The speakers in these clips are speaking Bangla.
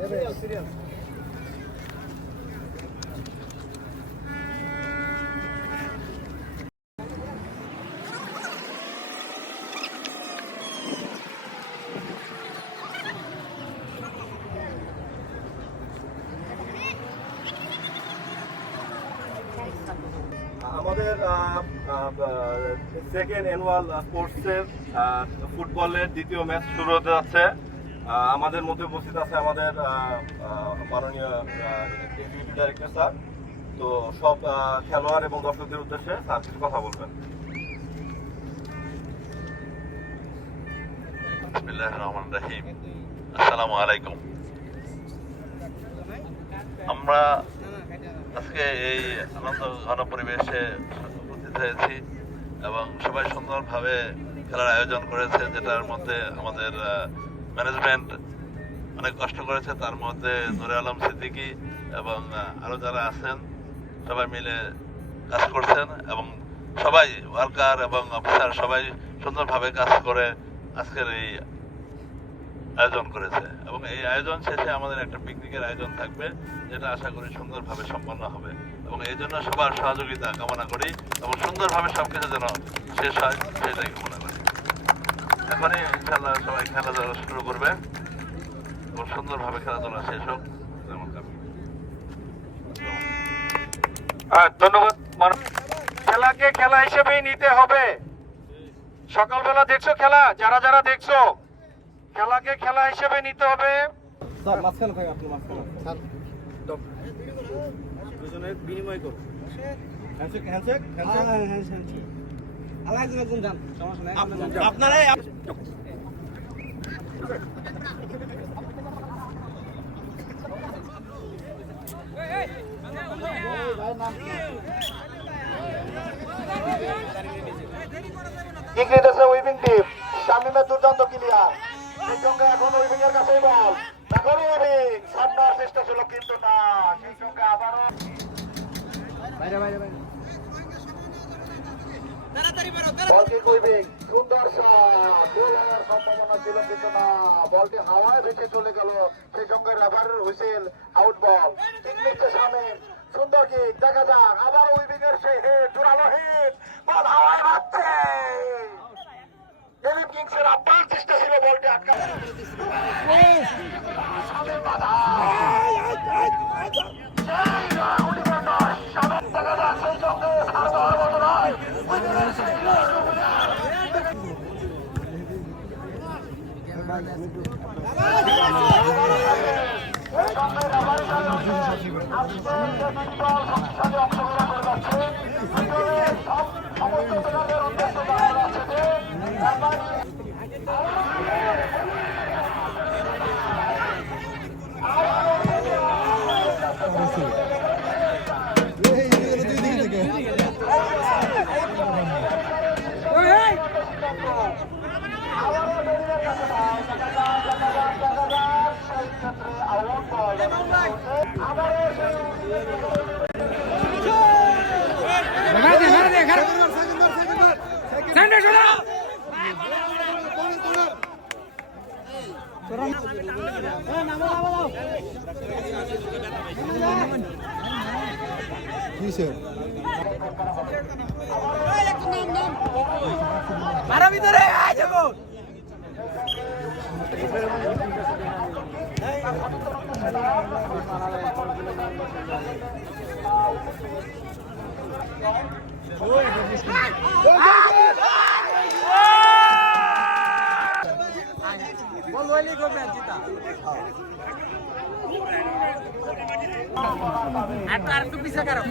আমাদের সেকেন্ড অ্যানুয়াল স্পোর্টসের ফুটবলের দ্বিতীয় ম্যাচ শুরু হতে যাচ্ছে। আমাদের মধ্যে উপস্থিত আছে আমাদের মাননীয় এক্সিকিউটিভ ডাইরেক্টর স্যার। তো সব খেলোয়াড় এবং দর্শকদের উদ্দেশ্যে স্যার কিছু কথা বলবেন। বিসমিল্লাহির রহমানির রহিম। আসসালামু আলাইকুম। আমরা আজকে এই আনন্দ ঘন পরিবেশে উপস্থিত হয়েছি এবং সবাই সুন্দরভাবে খেলার আয়োজন করেছে, যেটার মধ্যে আমাদের ম্যানেজমেন্ট অনেক কষ্ট করেছে। তার মধ্যে নুরে আলম সিদ্দিকী এবং আরও যারা আছেন সবাই মিলে কাজ করছেন এবং সবাই ওয়ার্কার এবং অফিসার সবাই সুন্দরভাবে কাজ করে আজকের এই আয়োজন করেছে। এবং এই আয়োজন শেষে আমাদের একটা পিকনিকের আয়োজন থাকবে, যেটা আশা করি সুন্দরভাবে সম্পন্ন হবে এবং এই জন্য সবার সহযোগিতা কামনা করি এবং সুন্দরভাবে সবকিছু যেন শেষ হয় সেটাই কামনা করি। এখনই ইনশাল্লাহ সবাই খেলাধুলা শুরু করবে এবং সুন্দরভাবে খেলাধুলা শেষ হোক। ধন্যবাদ। খেলাকে খেলা হিসেবেই নিতে হবে। সকালবেলা দেখছো খেলা, যারা যারা দেখছো খেলাকে খেলা হিসেবে নিতে হবে। স্যার মাঝখানে থাকে, আপনি মাঝখানে স্যার দুজনের বিনিময় করুন। হ্যান্ডশেক হ্যান্ডশেক হ্যান্ডশেক আলাদা একজন যান, সমস্যা নাই। আপনারাই উইভিং টিম শামিমের দুর্দান্ত ক্লিয়ার, সেই সঙ্গে এখন উইভিং এর কাছেই বল, এখন উইভিং সামনে আসার চেষ্টা ছিল কিন্তু না, সেই সঙ্গে আবারও বাইরে বাইরে বাইরে বলটি উইভিং সুন্দর শট, গোল হওয়ার সম্ভাবনা ছিল কিন্তু না, বলটি হাওয়ায় ভেসে চলে গেল, সেই সঙ্গে রেফারির হুইসেল, আউট বল। 3 মিনিটে সামনে সুন্দর কিক, দেখা যাক আবার উইভিং এর সেই হেড, জোরালো হেড, বল হাওয়ায় ভাসছে। এলিম কিংসের আপ্রাণ চেষ্টা ছিল বলটি আটকা ভিতরে আর একটু পিছিয়ে কারো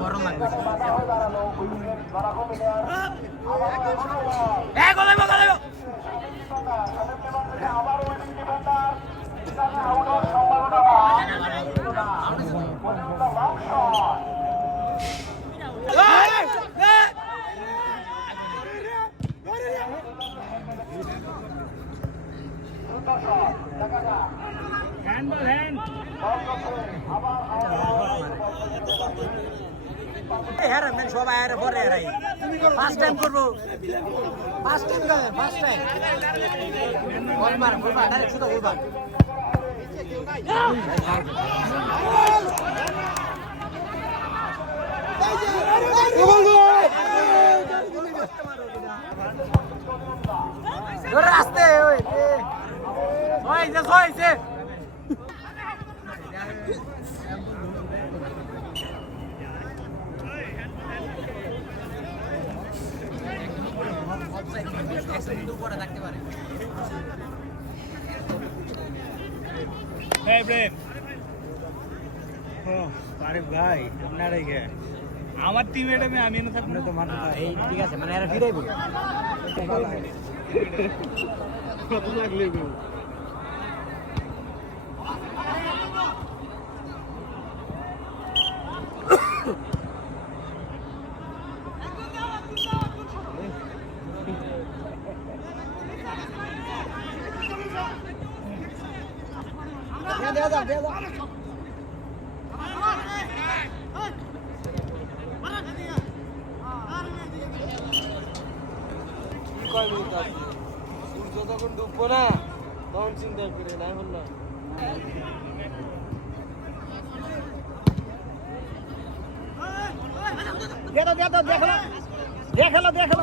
গরম লাগবে। সবাই আর পরে এরাই ফার্স্ট টাইম করবো ফার্স্ট টাইম ফার্স্ট টাইম বল মার ডাইরেক্ট শুধু বলবা রাস্তে হয়েছে ভাই আপনার আমার টিমে আমি না থাকলে তো মানে ঠিক আছে মানে এরা ফিরাইব কত লাগলে যতক্ষণ ডুববো না তখন চিন্তা করে না হল দেখলো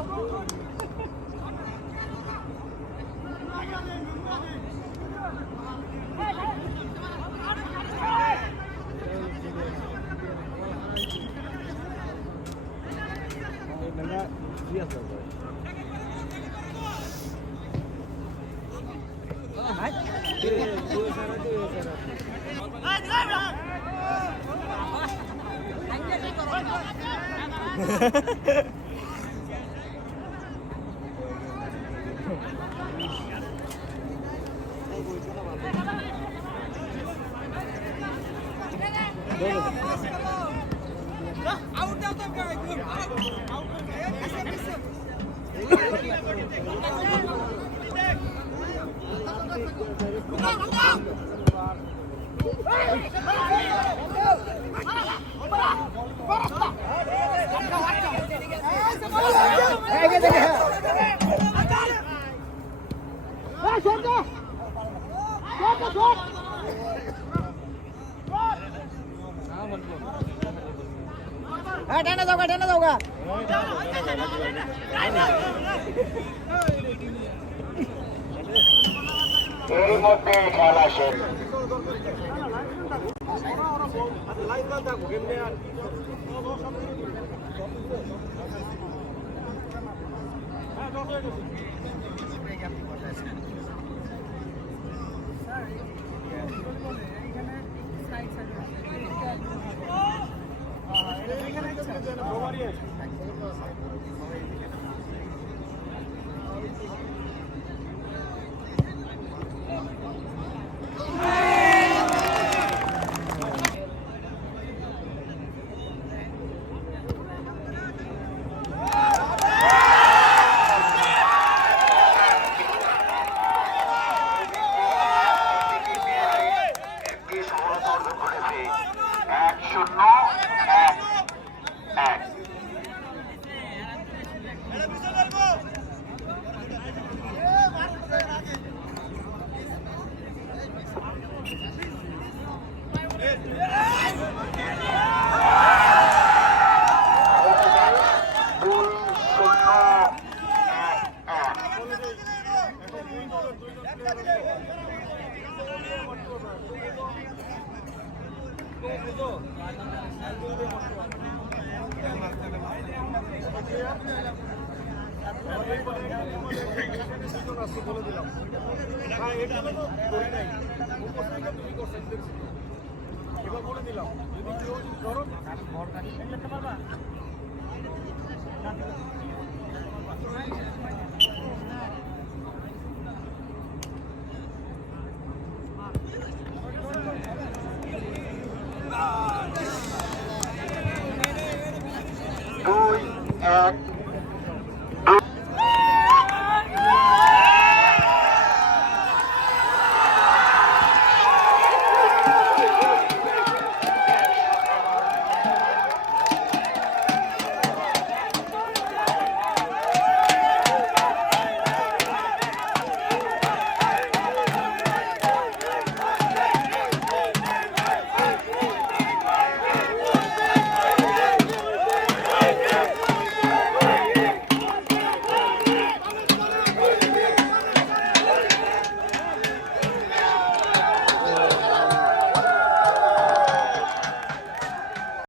টেনে যাওগা এর মধ্যে খেলা শেষ দিলাম